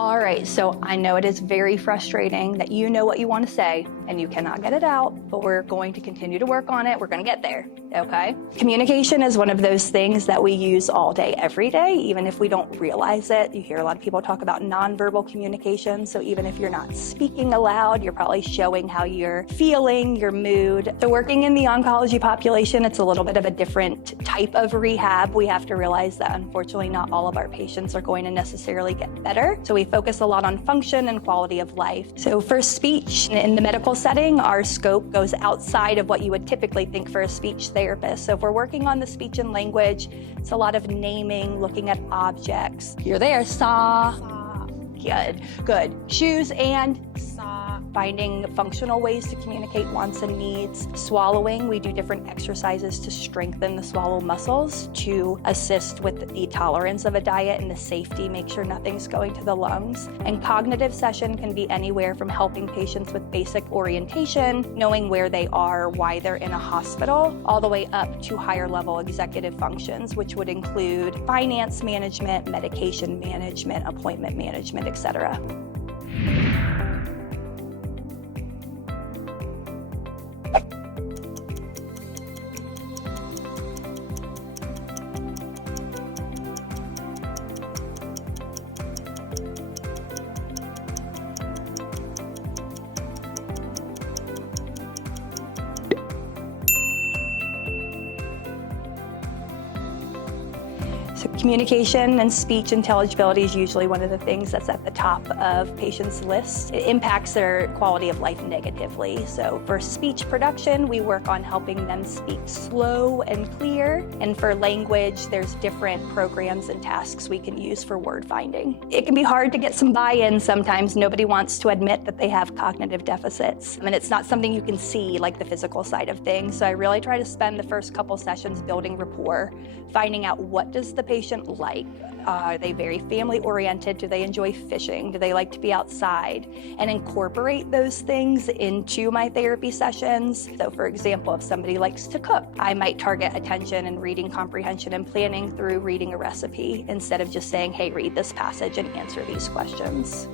All right, so I know it is very frustrating that you know what you want to say and you cannot get it out, but we're going to continue to work on it. We're going to get there, okay? Communication is one of those things that we use all day, every day, even if we don't realize it. You hear a lot of people talk about nonverbal communication, so even if you're not speaking aloud, you're probably showing how you're feeling, your mood. So working in the oncology population, it's a little bit of a different type of rehab. We have to realize that unfortunately not all of our patients are going to necessarily get better. So we focus a lot on function and quality of life. So for speech, in the medical setting, our scope goes outside of what you would typically think for a speech therapist. So if we're working on the speech and language, it's a lot of naming, looking at objects. You're there, saw. Good, good. Shoes and saw. Finding functional ways to communicate wants and needs. Swallowing, we do different exercises to strengthen the swallow muscles to assist with the tolerance of a diet and the safety, make sure nothing's going to the lungs. And cognitive session can be anywhere from helping patients with basic orientation, knowing where they are, why they're in a hospital, all the way up to higher level executive functions, which would include finance management, medication management, appointment management, etc. So communication and speech intelligibility is usually one of the things that's at the top of patients' lists. It impacts their quality of life negatively. So for speech production, we work on helping them speak slow and clear. And for language, there's different programs and tasks we can use for word finding. It can be hard to get some buy-in sometimes. Nobody wants to admit that they have cognitive deficits. I mean, it's not something you can see like the physical side of things. So I really try to spend the first couple sessions building rapport, finding out what does the patient like. Are they very family oriented? Do they enjoy fishing? Do they like to be outside? And incorporate those things into my therapy sessions. So for example, if somebody likes to cook, I might target attention and reading comprehension and planning through reading a recipe instead of just saying, hey, read this passage and answer these questions.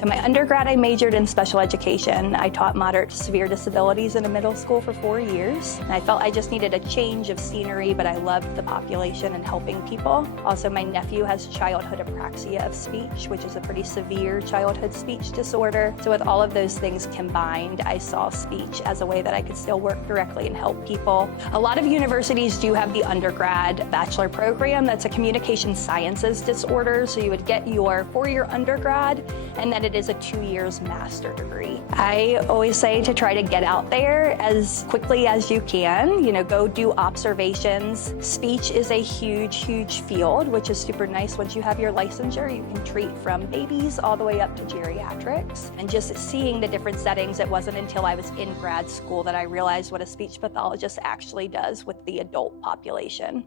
So my undergrad, I majored in special education. I taught moderate to severe disabilities in a middle school for 4 years. And I felt I just needed a change of scenery, but I loved the population and helping people. Also, my nephew has childhood apraxia of speech, which is a pretty severe childhood speech disorder. So with all of those things combined, I saw speech as a way that I could still work directly and help people. A lot of universities do have the undergrad bachelor program that's a communication sciences disorder. So you would get your 4-year undergrad, and then it is a 2 years master degree. I always say to try to get out there as quickly as you can, go do observations. Speech is a huge, huge field, which is super nice. Once you have your licensure, you can treat from babies all the way up to geriatrics. And just seeing the different settings, it wasn't until I was in grad school that I realized what a speech pathologist actually does with the adult population.